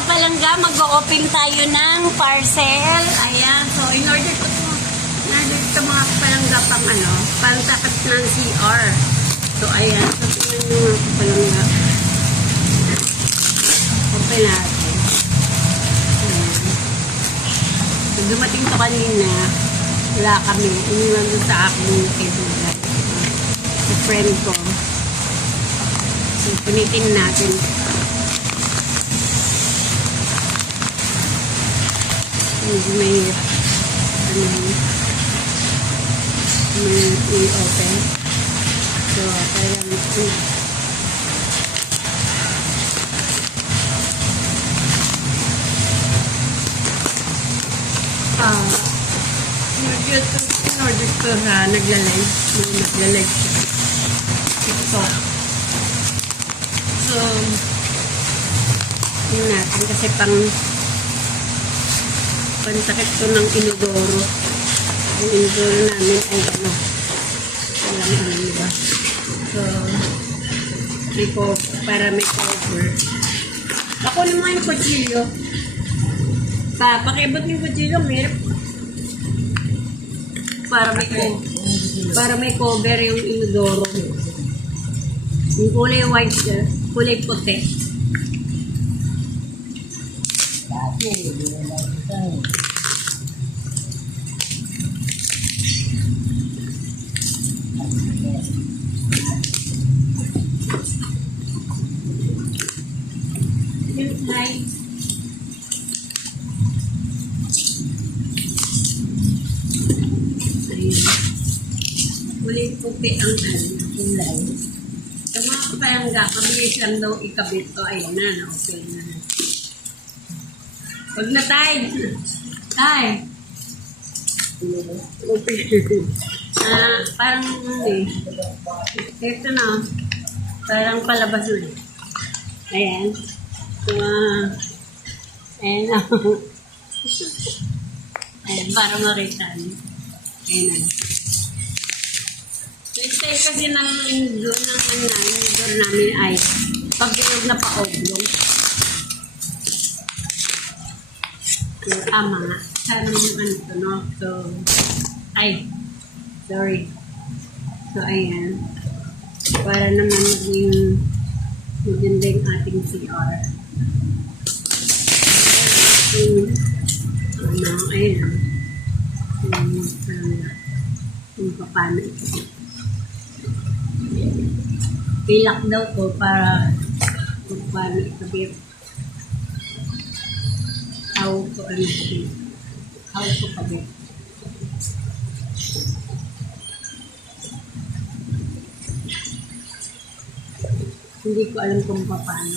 kapalangga, mag-o-open tayo ng parcel. Ayan. So, in order to mga kapalangga pantakat ng CR. So, ayan. So, tingnan nyo mga kapalangga. Open natin. Ayan. So, dumating to kanina. Wala kami. Iniwan doon sa aking kaibigan. Sa friend ko. So, punitin natin. Medyo may i-open. So, kaya in order to nagla-live siya. TikTok. So, yun natin kasi pansakit ko ng inodoro. Yung inodoro namin ay alam diba? So, para may cover. Ako naman yung kutsilyo. Pakiabot yung kutsilyo, meron. Para may cover yung inodoro. Yung kulay white siya, kulay puti. Kulay puti ang kulay. Sa mga kapalangga, mabilis lang daw ikabit. O, ayun na, okay na. Huwag na tayo. Parang, ito na. Parang palabas na. Ayan. So, ayan na. Ayan, para makita niyo. Ayan na. So, style kasi ng indoor namin ay pag-inog na pa-oblong. So, tama nga. Sana naman ito, no? So, sorry. So, ayan. Para naman maging maganda yung ating CR. Ayan. Kung paano ito. Pilak daw ko para kung paano ikabit. How to kabit. Hindi ko alam kung paano.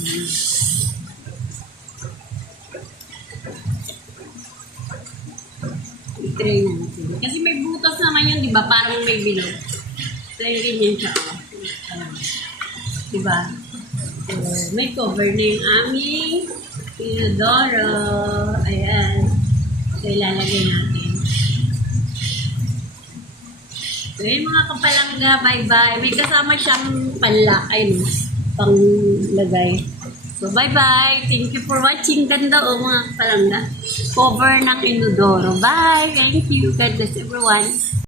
I-try na natin. Kasi may butas naman yun, di ba? Parang may bilog. So, yun yun siya. Diba? So, may cover na yung aming inodoro. Ayan. So, ilalagay natin. So, yun mga kapalangga. Bye-bye. May kasama siyang panlak. Ayun. Panglagay. So, bye-bye. Thank you for watching. Ganda mga kapalangga. Cover ng inodoro. Bye. Thank you. God bless everyone.